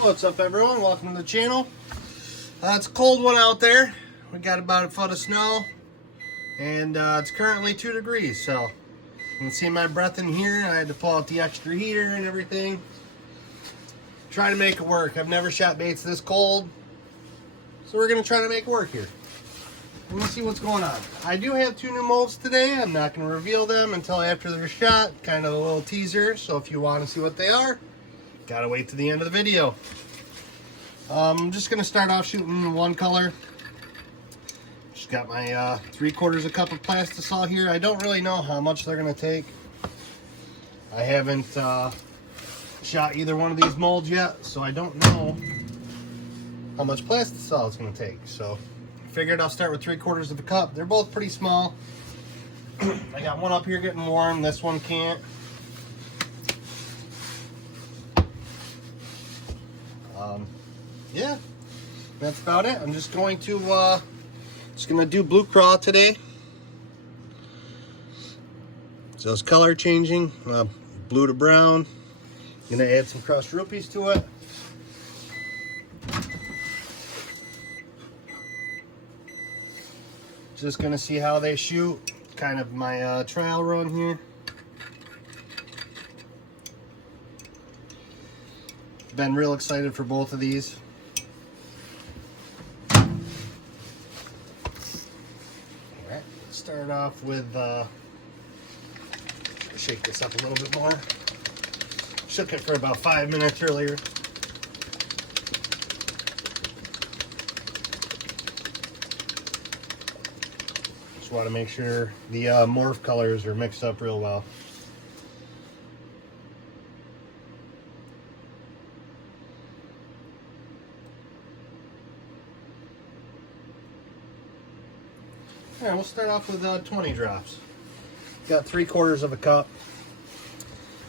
What's up, everyone? Welcome to the channel. It's a cold one out there. We got about a foot of snow, and it's currently 2 degrees, so you can see my breath in here. I had to pull out the extra heater and everything. Try to make it work. I've never shot baits this cold, so we're going to try to make it work here. Let me see what's going on. I do have 2 new molds today. I'm not going to reveal them until after they're shot. Kind of a little teaser, so if you want to see what they are, gotta wait to the end of the video. I'm just gonna start off shooting one color. Just got my 3/4 cup of plastisol here. I don't really know how much they're gonna take. I haven't shot either one of these molds yet, so I don't know how much plastisol it's gonna take. So figured I'll start with 3/4 cup. They're both pretty small. I got one up here getting warm. This one can't. Yeah, that's about it. I'm just going to do blue craw today. So it's color changing, blue to brown. Gonna add some crushed rupees to it. Just gonna see how they shoot. Kind of my trial run here. Been real excited for both of these. Alright, start off with, shake this up a little bit more. Shook it for about 5 minutes earlier. Just want to make sure the morph colors are mixed up real well. Alright, we'll start off with 20 drops. Got 3/4 cup.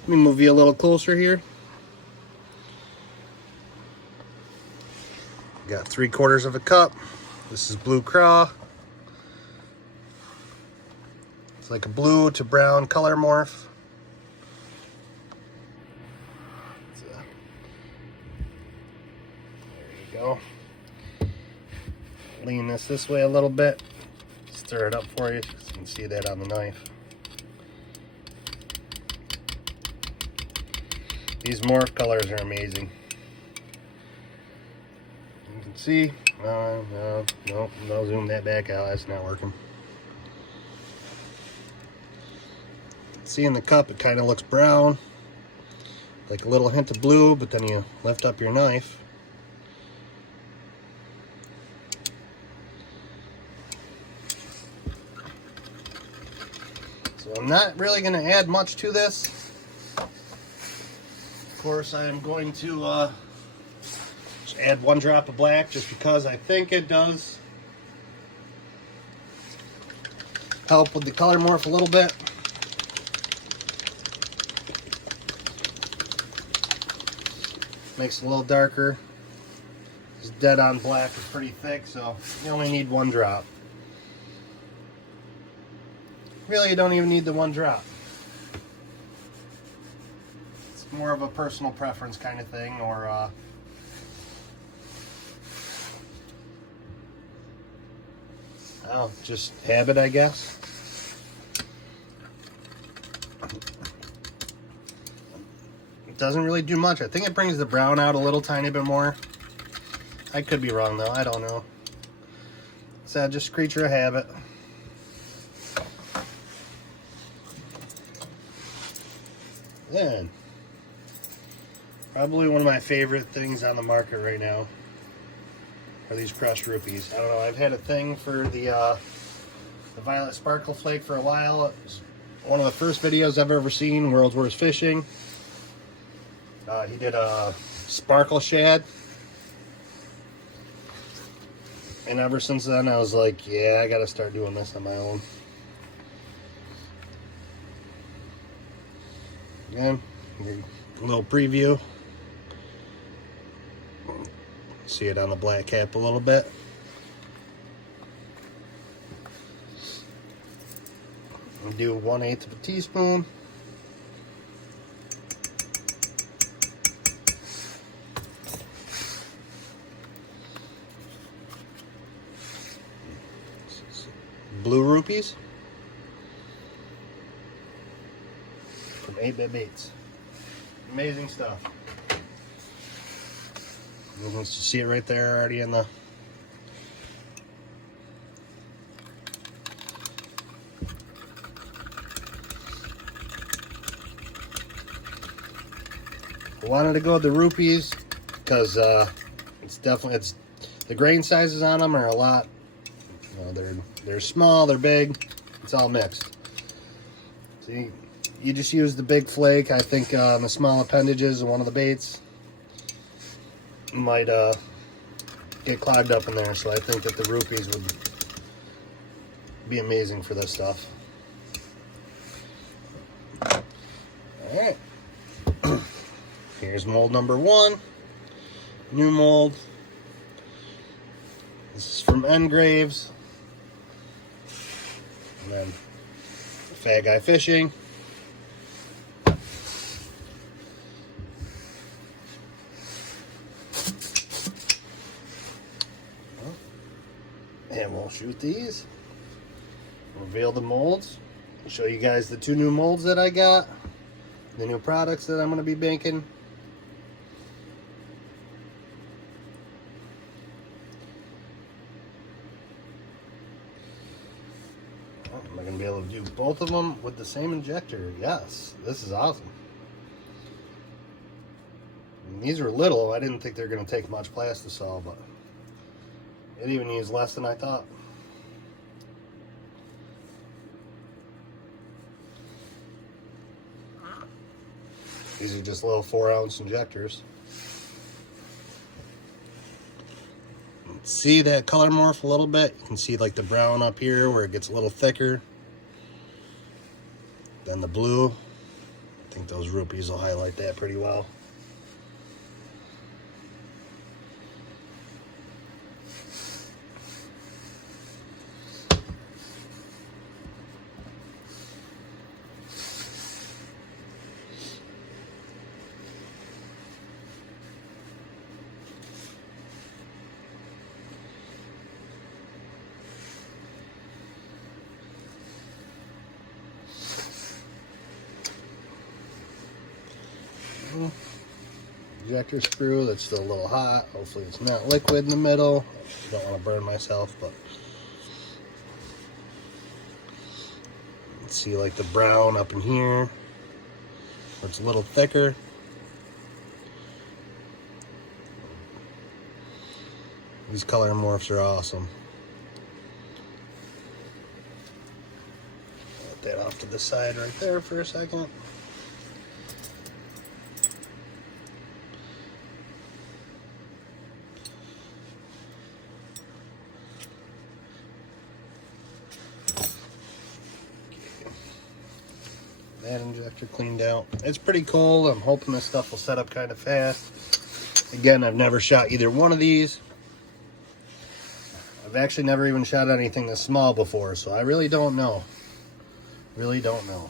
Let me move you a little closer here. Got 3/4 cup. This is blue craw. It's like a blue to brown color morph. There you go. Lean this way a little bit. Stir it up for you so you can see that on the knife. These morph colors are amazing. You can see, no, I'll zoom that back out. That's not working. See in the cup, it kind of looks brown, like a little hint of blue, but then you lift up your knife. So I'm not really going to add much to this. Of course, I am going to just add 1 drop of black just because I think it does help with the color morph a little bit. Makes it a little darker. This dead on black is pretty thick, so you only need 1 drop. Really, you don't even need the 1 drop. It's more of a personal preference kind of thing, or oh, just habit, I guess. It doesn't really do much. I think it brings the brown out a little tiny bit more. I could be wrong though, I don't know. So just a creature of habit. Then, probably one of my favorite things on the market right now are these crushed rupees. I don't know, I've had a thing for the Violet Sparkle Flake for a while. It was one of the first videos I've ever seen, World's Worst Fishing. He did a sparkle shad. And ever since then I was like, yeah, I gotta start doing this on my own. Again, a little preview. See it on the black cap a little bit. I'll do 1/8 of a teaspoon. blue rupees from 8-Bit Baits. Amazing stuff. You can see it right there already in the... I wanted to go with the rupees because it's the grain sizes on them are a lot. You know, they're small, they're big, it's all mixed. So you just use the big flake. I think on the small appendages of one of the baits might get clogged up in there. So I think that the rupees would be amazing for this stuff. All right. Here's mold number 1, new mold. This is from Engraves. And then Fat Guy Fishing. And we'll shoot these. Reveal the molds. I'll show you guys the 2 new molds that I got. The new products that I'm going to be making. Am I going to be able to do both of them with the same injector? Yes, this is awesome. And these are little. I didn't think they were going to take much plastisol, but it even used less than I thought. These are just little 4-ounce injectors. See that color morph a little bit? You can see like the brown up here where it gets a little thicker than the blue. I think those rupees will highlight that pretty well. Injector screw that's still a little hot. Hopefully it's not liquid in the middle. Don't want to burn myself, but let's see, like the brown up in here where it's a little thicker. These color morphs are awesome. Put that off to the side right there for a second. That injector cleaned out. It's pretty cool. I'm hoping this stuff will set up kind of fast. Again, I've never shot either one of these. I've actually never even shot anything this small before, so I really don't know. Really don't know.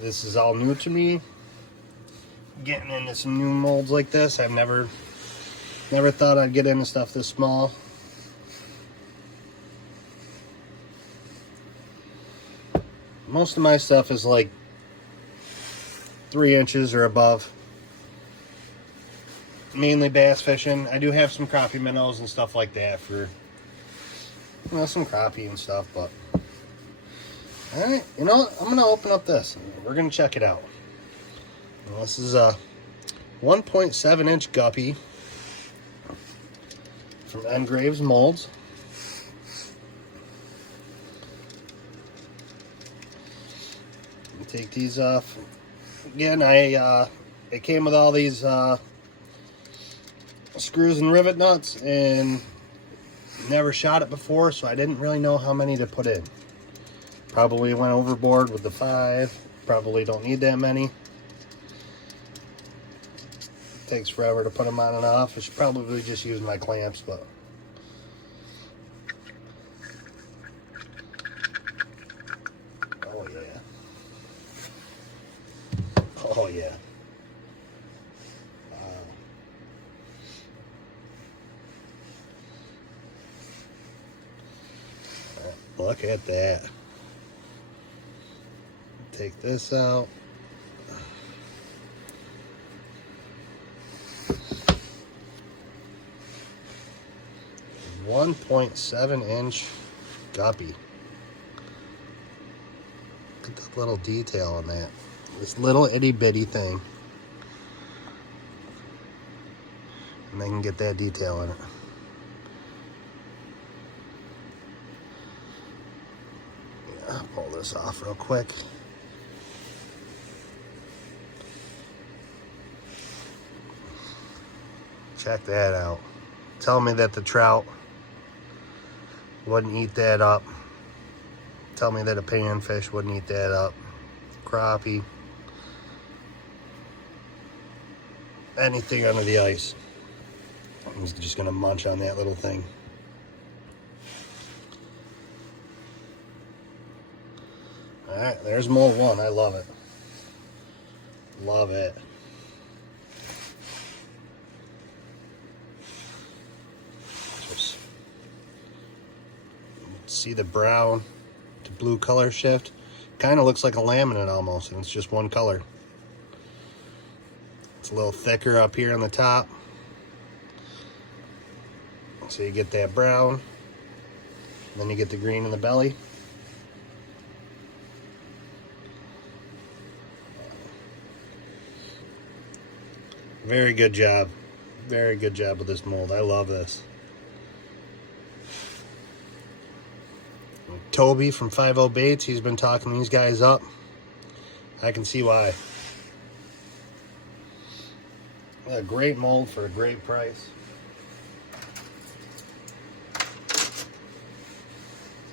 This is all new to me. Getting into some new molds like this. I've never thought I'd get into stuff this small. Most of my stuff is like 3 inches or above. Mainly bass fishing. I do have some crappie minnows and stuff like that for, you know, some crappie and stuff, but alright, you know what? I'm gonna open up this. We're gonna check it out. Well, this is a 1.7 inch guppy from Engraves Molds. Take these off. Again, it came with all these screws and rivet nuts, and never shot it before, so I didn't really know how many to put in. Probably went overboard with the 5. Probably don't need that many. Takes forever to put them on and off. I should probably just use my clamps, but oh yeah. Oh yeah. Look at that. Take this out. 1.7-inch guppy. Look at the little detail on that. This little itty bitty thing. And they can get that detail in it. Yeah, I'll pull this off real quick. Check that out. Tell me that the trout wouldn't eat that up. Tell me that a panfish wouldn't eat that up. Crappie. Anything under the ice. I'm just gonna munch on that little thing. Alright, there's mold one. I love it. Love it. Just see the brown to blue color shift. Kind of looks like a laminate almost, and it's just one color. It's a little thicker up here on the top. So you get that brown, then you get the green in the belly. Very good job. Very good job with this mold. I love this. Toby from 50 Baits, he's been talking these guys up. I can see why. A great mold for a great price.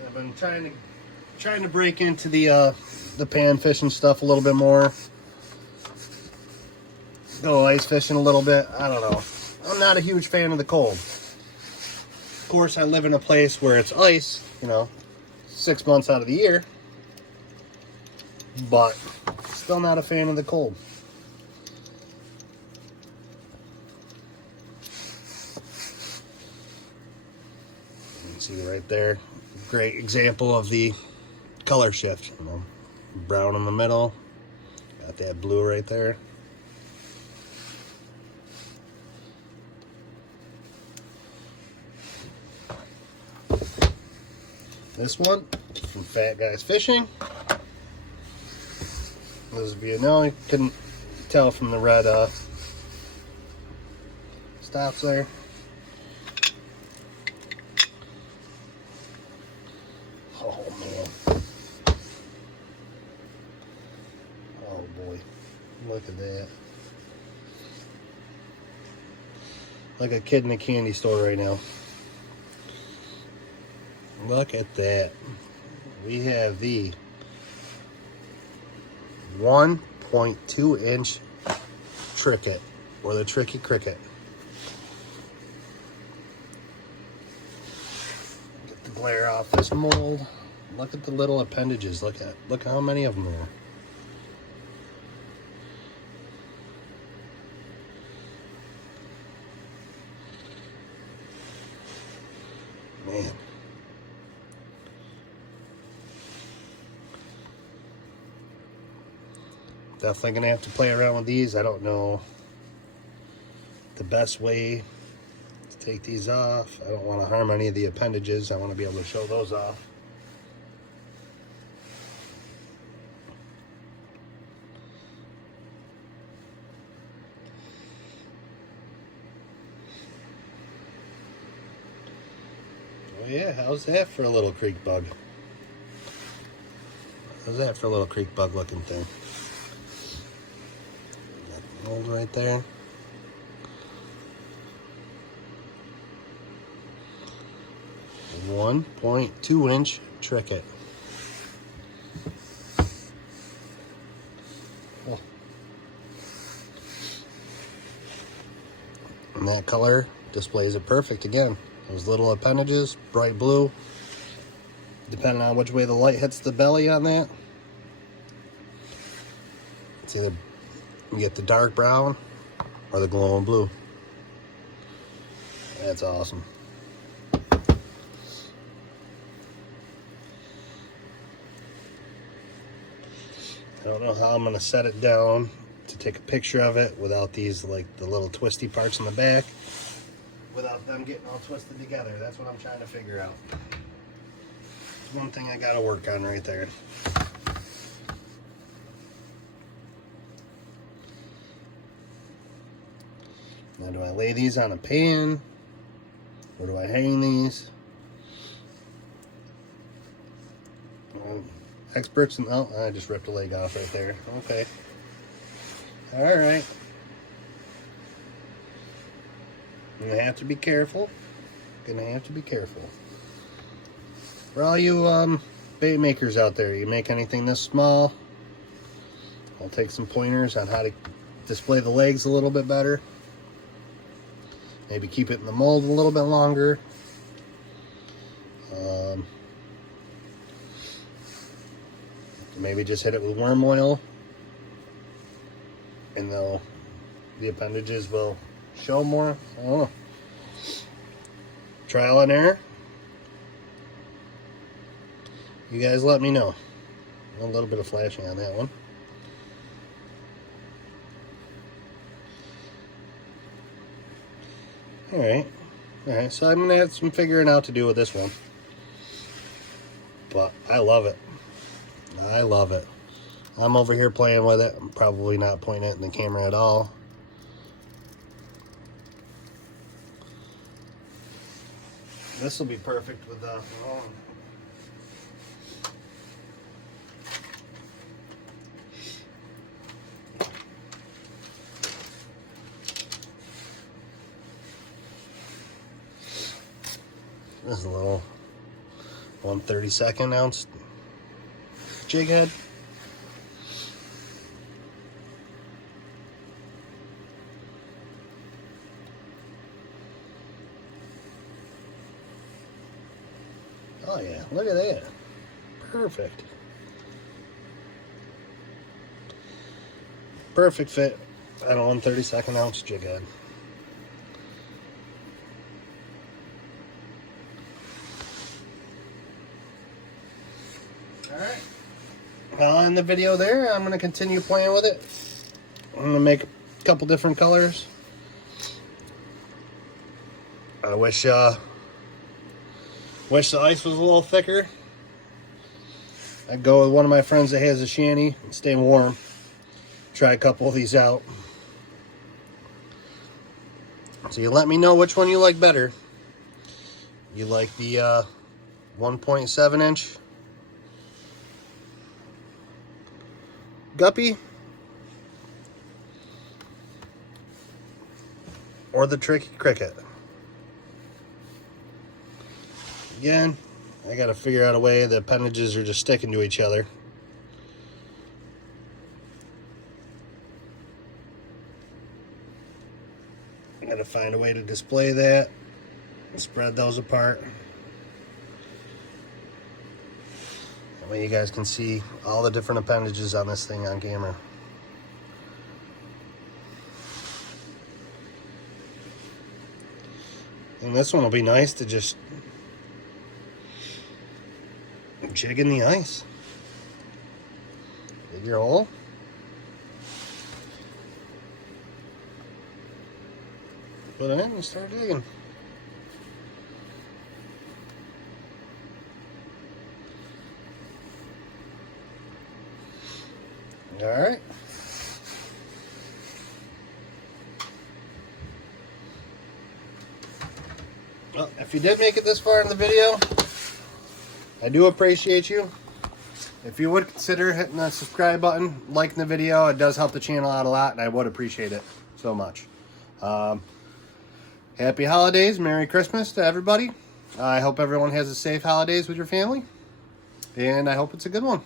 I've been trying to break into the pan fishing stuff a little bit more. Go ice fishing a little bit. I don't know. I'm not a huge fan of the cold. Of course, I live in a place where it's ice, you know, 6 months out of the year. But still not a fan of the cold. You can see right there. Great example of the color shift. You know, brown in the middle. Got that blue right there. This one from Fat Guys Fishing. Those of you who know, you couldn't tell from the red stops there. Oh man. Oh boy. Look at that. Like a kid in a candy store right now. Look at that. We have the 1.2-inch tricket, or the Tricky Cricket. Get the glare off this mold. Look at the little appendages. Look how many of them there are. Man. Definitely gonna have to play around with these. I don't know the best way to take these off. I don't want to harm any of the appendages. I want to be able to show those off. Oh yeah, how's that for a little creek bug? How's that for a little creek bug looking thing? Mold right there. A 1.2-inch tricket. Oh. And that color displays it perfect again. Those little appendages, bright blue. Depending on which way the light hits the belly on that. It's either you get the dark brown or the glowing blue. That's awesome. don't know how I'm going to set it down to take a picture of it without these, like, the little twisty parts in the back, without them getting all twisted together. That's what I'm trying to figure out. It's one thing I got to work on right there. Now, do I lay these on a pan, or do I hang these? Experts in, oh, I just ripped a leg off right there. Okay. All right. I'm gonna have to be careful. Gonna have to be careful. For all you bait makers out there, you make anything this small, I'll take some pointers on how to display the legs a little bit better. Maybe keep it in the mold a little bit longer. Maybe just hit it with worm oil, and the appendages will show more. I don't know. Trial and error. You guys let me know. A little bit of flashing on that one. Alright, so I'm going to have some figuring out to do with this one. But I love it. I love it. I'm over here playing with it. I'm probably not pointing it in the camera at all. This will be perfect with the... This is a little 1/32 ounce jig head. Oh yeah, look at that. Perfect. Perfect fit at a 1/32 ounce jig head. Alright. Well, in the video there, I'm going to continue playing with it. I'm going to make a couple different colors. I wish the ice was a little thicker. I'd go with one of my friends that has a shanty and stay warm. Try a couple of these out. So you let me know which one you like better. You like the 1.7 inch guppy, or the tricky cricket. Again, I gotta figure out a way. The appendages are just sticking to each other. I gotta find a way to display that and spread those apart. That way you guys can see all the different appendages on this thing on camera. And this one will be nice to just jig in the ice. Dig your hole. Put it in and start digging. All right. Well, if you did make it this far in the video, I do appreciate you. If you would consider hitting that subscribe button, liking the video, it does help the channel out a lot, and I would appreciate it so much. Happy holidays, Merry Christmas to everybody. I hope everyone has a safe holidays with your family, and I hope it's a good one.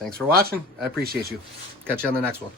Thanks for watching. I appreciate you. Catch you on the next one.